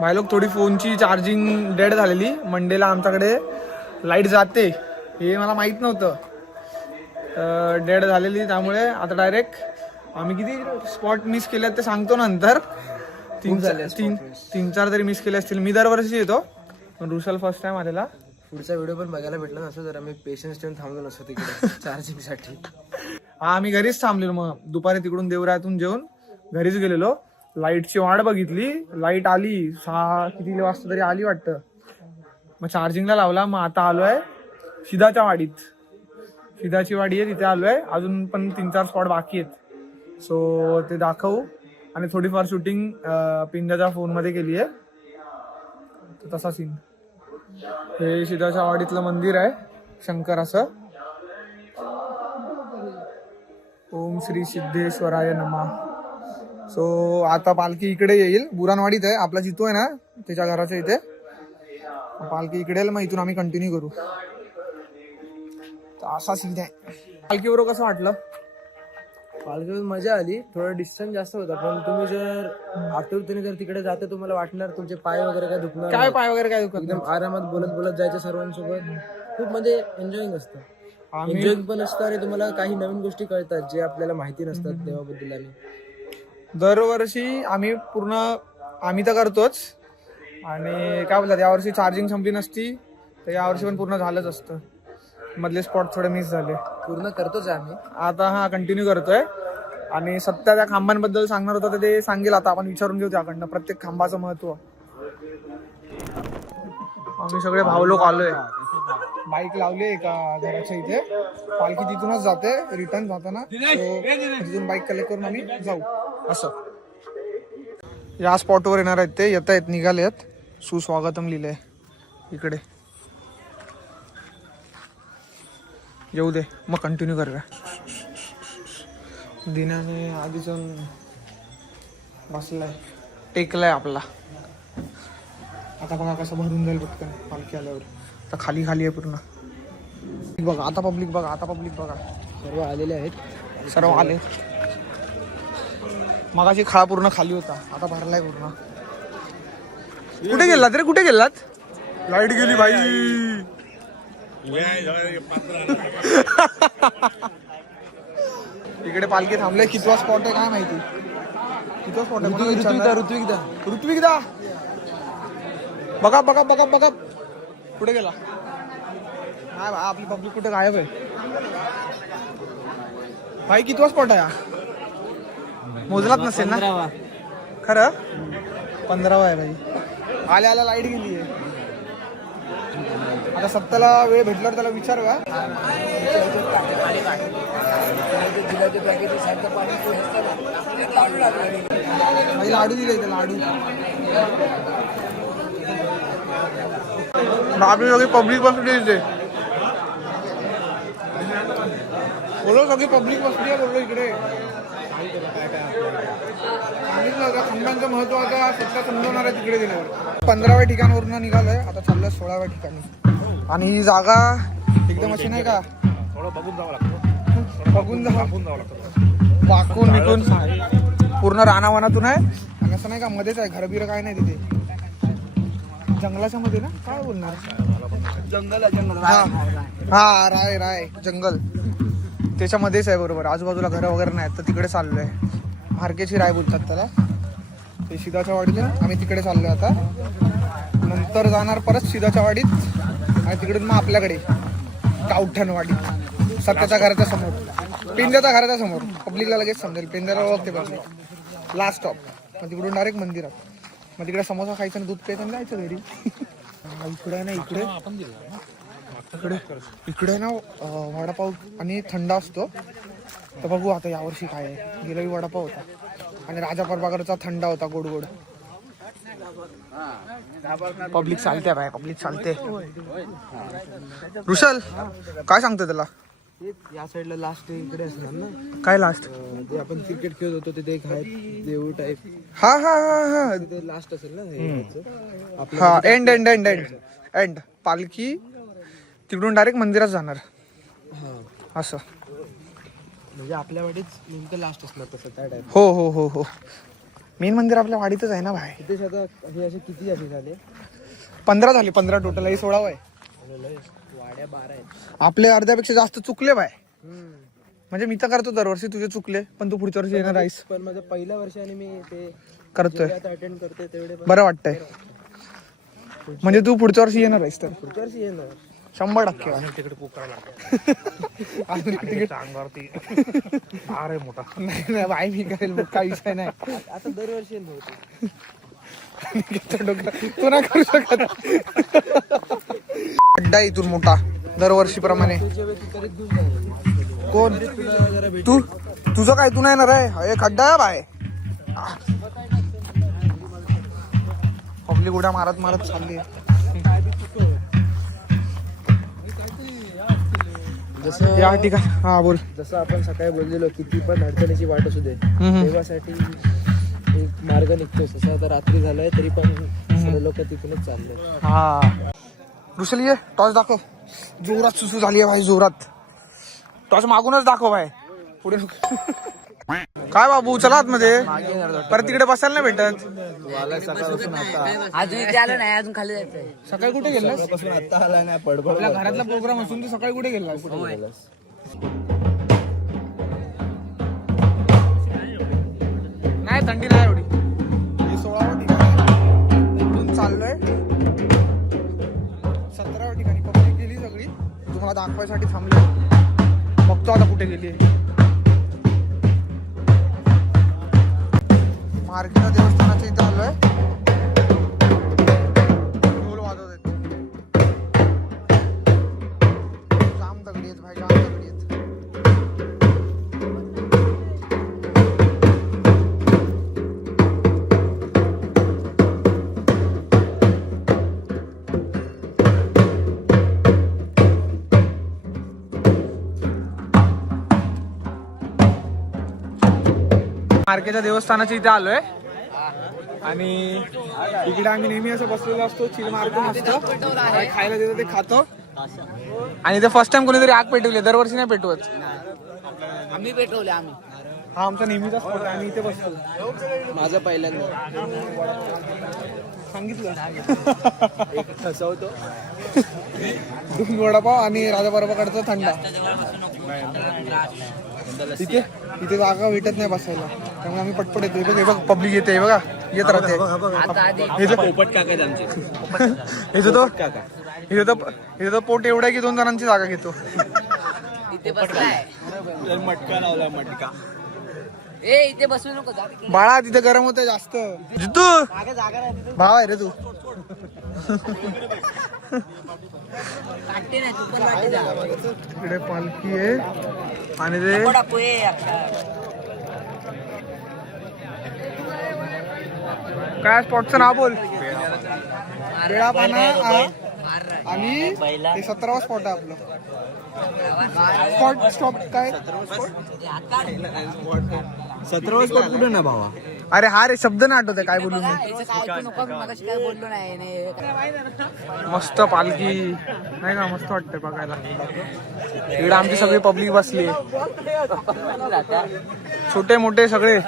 भाई लोक थोडी फोनची चार्जिंग डेड झालेली. मंडेला आमच्याकडे लाईट जाते हे मला माहीत नव्हतं. डेड झालेली त्यामुळे आता डायरेक्ट आम्ही किती स्पॉट मिस केले ते सांगतो नंतर. तीन चार तरी मिस केले असतील. मी दरवर्षी येतो पण रुशल फर्स्ट टाइम आलेला. पुढचा व्हिडिओ पण बघायला भेटला नसतो जर आम्ही पेशन्स ठेवून थांबलो नसतो तिकडे चार्जिंग साठी. हा आम्ही घरीच थांबलेलो. मग दुपारी तिकडून देवरातून जेवून घरीच गेलेलो. लाईटची वाट बघितली. लाईट आली 6 किती वाजता तरी आली वाटतं. मग चार्जिंगला लावला. मग आता आलोय शिदाच्या वाडीत. शिदाची वाडी आहे तिथे आलोय. अजून पण 3-4 स्पॉट बाकी आहेत. सो ते दाखवू. आणि थोडीफार शूटिंग पिंजाच्या फोनमध्ये केली आहे. तसा सीन. हे शिदाच्या वाडीतलं मंदिर आहे शंकराचं. ओम श्री सिद्धेश्वराय नमः. सो आता पालखी इकडे येईल. बुरानवाडीत आहे. आपला जितू आहे ना त्याच्या घराच्या इथे. पालखी इकडे येईल. मग इथून आम्ही कंटिन्यू करू. तर असा सीन आहे. पालखीबरोबर कसं वाटलं? पालखीवर मजा आली. थोडा डिस्टन्स जास्त होता पण तुम्ही जर आठवतेने जर तिकडे जाते तुम्हाला वाटणार तुमचे पाय वगैरे काय दुखणार काय पाय वगैरे काय दुखत एकदम आरामात बोलत बोलत जायचं सर्वांसोबत. खूप म्हणजे एन्जॉईंग असतं. एन्जॉईंग पण असतं आणि तुम्हाला काही नवीन गोष्टी कळतात जे आपल्याला माहिती नसतात देवाबद्दल. आणि दरवर्षी आम्ही तर करतोच. आणि काय बोलतात यावर्षी चार्जिंग संपली नसती तर यावर्षी पण पूर्ण झालंच असतं. मधले स्पॉट थोडे मिस झाले. पूर्ण करतोच आम्ही आता हा कंटिन्यू करतोय. आणि सत्या त्या खांबांबद्दल सांगणार होता तर ते सांगेल. आता आपण विचारून घेऊ त्याकडनं प्रत्येक खांबाचं महत्व. आम्ही सगळे भाव लोक आलोय. बाईक लावली एका घराच्या इथे. पालखी तिथूनच जाते रिटर्न जाताना. तिथून बाईक कलेक्ट करून आम्ही जाऊ. असं या स्पॉटवर येणार आहेत ते. येत आहेत निघाले आहेत. सुस्वागतम लिहिलंय इकडे. येऊ दे मग कंटिन्यू करूया. दिनाने आधीच बसलाय टेकलाय आपला. आता बघा कसं भरून जाईल पटकन पालखी आल्यावर. तर खाली आहे पूर्ण. बघा आता पब्लिक बघा. सर्व आलेले आहेत. सर्व आले. मगाची खळा पूर्ण खाली होता. आता भरलाय पूर्ण. कुठे गेलात रे? कुठे गेलात? लाईट गेली भाई. इकडे पालखी थांबले. कितवा स्पॉट आहे काय माहिती. कितवा स्पॉट आहे? ऋत्विकदा बघा कुठे गेला? नाही आपली पब्लिक कुठे गायब आहे भाई. कितवा स्पॉट आहे? मोजलाच नसेल ना खरं. 15वा आहे भाई. आल्या लाईट गेली आहे. आता सत्याला वेळ भेटल्यावर त्याला विचार का. लाडू दिले ते लाडू. आपली सगळी पब्लिक बसली इथे. बोलो सगळी पब्लिक बसली आहे. बोललो इकडे खंडांचं महत्व आता सत्ता समजवणार आहे तिकडे गेल्यावर. 15व्या ठिकाणावरून निघालोय. आता चाललोय 16व्या ठिकाणी. आणि ही जागा एकदम अशी नाही का बघून जावं लागतं. वाकून विकून पूर्ण रानावनातून आहे. आणि असं नाही का मध्येच आहे. घरबिर काय नाही तिथे. जंगलाच्या मध्ये ना काय बोलणार. जंगल हा राय जंगल त्याच्यामध्येच आहे. बरोबर. आजूबाजूला घरं वगैरे नाहीत. तर तिकडे चाललोय. हारकेची राय बोलतात त्याला. ते शिदाच्या वाडीत. आम्ही तिकडे चाललोय आता. नंतर जाणार परत शिदाच्या वाडीत. आणि तिकडून मग आपल्याकडे गावठणवाडीत सत्याच्या घराच्या समोर. पिंजाच्या घराच्या समोर. पब्लिकला लगेच समजेल. पिंजाला ओळखते पब्लिक. Last stop. मग तिकडून डायरेक्ट मंदिरात. मग तिकडे समोसा खायचा आणि दूध प्यायचं आणि जायचं घरी. इकडे ना इकडे ना वडापाव आणि थंड असतो. तर बघू आता यावर्षी काय आहे. गेल्याही वडापाव होता आणि राजा प्रभाकरचा थंडा होता गोड. पब्लिक चालते भाई. पब्लिक चालते. रुशल काय सांगतो त्याला? या साईडला लास्ट इकडे असणार ना. काय लास्ट? ते आपण क्रिकेट खेळत होतो तिथे एक आहे देऊळ टाईप. हा तिथे लास्ट असेल ना. हा एंड पालखी तिकडून डायरेक्ट मंदिरात जाणार. असं म्हणजे आपल्या वाडीच नेमकं लास्ट असणार तसं त्या टाईप. हो. मेन मंदिर आपल्या वाडीतच आहे ना भाई. तिथे आता हे असे किती असे झाले? 15 झाले, 15 टोटल. हे 16 आहे. वाड्या 12 आहेत. आपले अर्ध्यापेक्षा जास्त चुकले भाई. म्हणजे मी तर करतो दरवर्षी, तुझे चुकले पण तू पुढच्या वर्षी येणार आहेस. पण माझं पहिल्या वर्षाने मी ते करतोय, आता अटेंड करते तेवढे बरं वाटतंय. म्हणजे तू पुढच्या वर्षी येणार आहेस तर पुढच्या वर्षी येणार 100%. तिकडे पोकावं लागतं अंगावरती अरे मोठा. नाही नाही भाई, मी करेल मग, काही विषय नाही. आता दरवर्षी येईल बहुतेक. तू नाही करू शकत. खड्डा आहे इथून मोठा दरवर्षी प्रमाणे. तुझ्या वेळी तू करीत घेऊन जाईल. कोण तुला जरा भेट. तू? तुझं काय, तू नाही येणार आहे? खड्डा आहे भाई. पब्लिक उड्या मारत मारत चालली. जसं या ठिकाणी हा बोल. जसं आपण सकाळी बोललेलो किती पण अडचणीची वाट असू दे देवासाठी एक मार्ग निघतोच. तसं आता रात्री झालंय तरी पण सर्व लोक तिथूनच चालले. हा रुशल ये, टॉस दाखव. जोरात सुसू झाली आहे भाई, जोरात. टॉस मागूनच दाखव भाई, पुढे काय बाबू, चला आतमध्ये. परत तिकडे बसायला नाही भेटत. अजून इथे आलो नाही, अजून खाली जायचंय. सकाळी कुठे गेलास? आता आला नाही पडबड. आपल्या घरातला प्रोग्राम असून तू सकाळी कुठे गेलास? नाही, थंडी नाही एवढी. हे 16वं ठिकाण आहे. इकडून चाललोय 17व्या ठिकाणी. पब्लिक गेली सगळी, तुम्हाला दाखवायसाठी थांबलोय. बघतो आता कुठे गेली. मार्केटा देवस्थानाच्या इथे आलोय. ढोल वाजवत आहेत. जाम दगडी आहेत भाई, जाम दगडी आहेत. मार्केटच्या देवस्थानाच्या इथे आलोय आणि इकडे आम्ही नेहमी असं बसलेलो असतो, चिल मारतो मस्त. काय खायला देतो ते खातो. आणि ते फर्स्ट टाइम कोणीतरी आग पेटवली, दरवर्षी नाही पेटवत. आम्ही पेटवले आम्ही. हा आमचा नेहमीचा स्पॉट आहे, आम्ही इथे बसतो. माझं पहिल्यांदा सांगितलं एक फसवतो. 2 वडापाव आणि राजा बरोबरचा थंडा. इथे इथे जागा भेटत नाही बसायला, त्यामुळे आम्ही पटपट येतो. हे बघ पब्लिक येते, हे बघा येत राहते. हे तो पोट एवढा की 2 जणांची जागा घेतो. इथे बसलाय. मटका लावला, मटका. ए इथे बसू नको, जा तिकडे. बाळा तिथे गरम होत जास्त. जितू भाव आहे रे तू. काटे नाही, तू पण वाटे जा. इकडे पालखी आहे आणि ते टाकू ए अक्षर. काय स्पॉटचं नाव बोल. बेळा पाना आणि ते 17वा स्पॉट आहे आपलं. स्पॉट स्टॉप काय? 17 स्पॉट कुठे ना भावा? अरे हा रे, शब्द नाही आठवत काय बोलू मी. ऐकू नको, मी मगाशी काय बोललो नाही. मस्त पालखी नाही का, मस्त वाटतंय बघायला. इकडे आमची सगळी पब्लिक बसली, छोटे मोठे सगळे.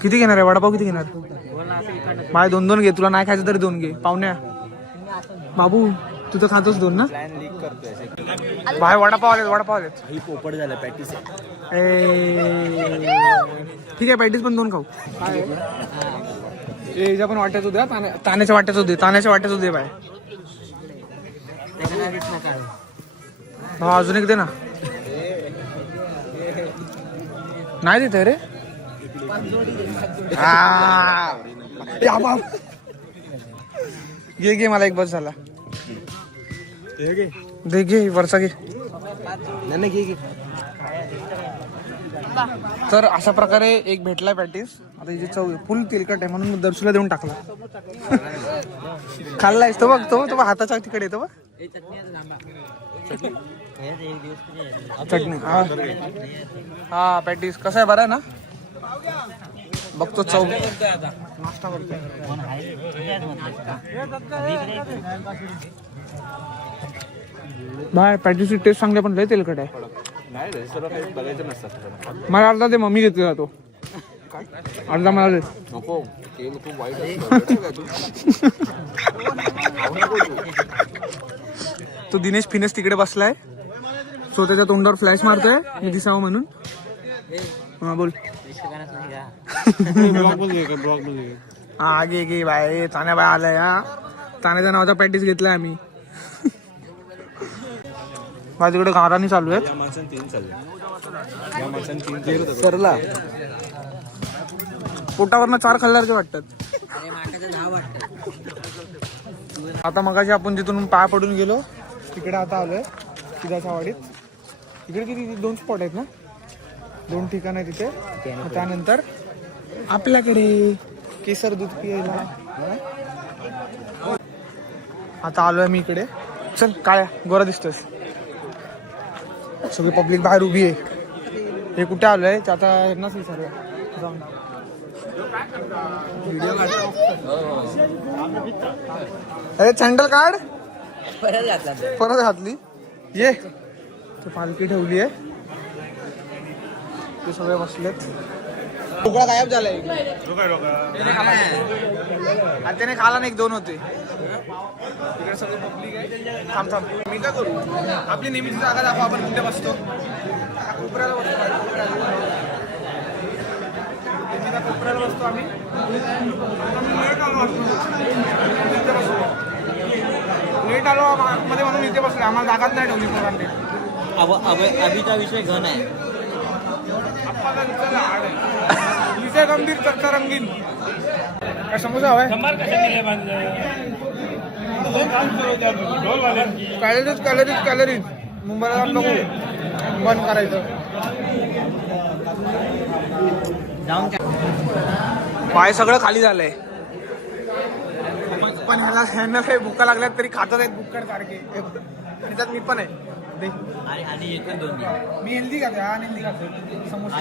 किती घेणार आहे वडापाव? किती घेणार? माझे 2-2 घे, तुला नाही खायचं तरी 2 घे. पाहुण्या बाबू तू तर खातोस 2 ना? भाई वडापाव आले, वडापाव आले. ही पोपट झालं पॅटीस. ठीक आहे, पॅटीस पण 2 खाऊ. याच्या पण वाट्याच द्या, ताण्याच्या वाट्याच दे, ताण्याच्या वाट्याच दे बाय. हा अजून एक दे ना. नाही देत रे. घे घे, मला एक बस झाला. दे घे, वरचा घे. तर अशा प्रकारे एक भेटलाय पॅटीस. आता हिची चव फुल तेलकट आहे म्हणून दर्शूला देऊन टाकला. खाल्लायस तो बघ, तो हाताच्या तिकडे येतो बघ. चटणी हा पॅटीस कसं आहे बरं आहे ना बघतो चव नाश्ता करतो बाय पॅटीसची टेस्ट चांगली पण लय तेलकट आहे मला अर्धा ते मम्मी घेतली जातो अर्धा मला दे नको तेल खूप वाईट तो दिनेश फिनेश तिकडे बसलाय सो त्याच्या तोंडावर फ्लॅश मारतोय मी दिसावं म्हणून हा बोल हा घे बाय तान्या बाय आलाय हा तान्याच्या नावाचा पॅटीस घेतलाय आम्ही माझ्याकडे गारानी चालू आहे सरला पोटावरनं 4 खाल्ल्यासारखे वाटतात आता मगाशी आपण जिथून पाय पडून गेलो तिकडे आता आलोय सिधाच्या वाडीत इकडे किती 2 स्पॉट आहेत ना 2 ठिकाण आहे तिथे त्यानंतर आपल्याकडे केसर दूध पियायला आता आलोय मी इकडे चल काळ्या गोरा दिसतोस सगळी पब्लिक बाहेर उभी आहे हे कुठे आलोय ते आता नसेल सर्व जाऊन अरे सँडल काढ परत घातली ये तो पालखी ठेवली आहे ते सगळे बसलेत ढोकळा गायब झालाय त्याने खाला नाही 2 होते तिकडे सगळे पब्लिक आहे थांब मी काय करू आपली नेहमीची जागा दाखव आपण कुठे बसतो कोपऱ्याला बसतो कोपऱ्याला बसतो आम्ही लेट आलो मध्ये म्हणून इथे बसलो आम्हाला जागाच नाही ठेवली पोरांनी अभिचा विषय घन आहे विषय गंभीर चर्चा रंगीन काय समोसा हवाय कॅलरीज मुंबईला जाऊन बघू बंद करायचं पाय सगळं खाली झालंय पण ह्यांना काही भुका लागल्यात तरी खातात आहेत बुक्कड सारखे त्याच्यात मी पण आहे मी हेल्दी खाते हा हेल्दी खाते समोसा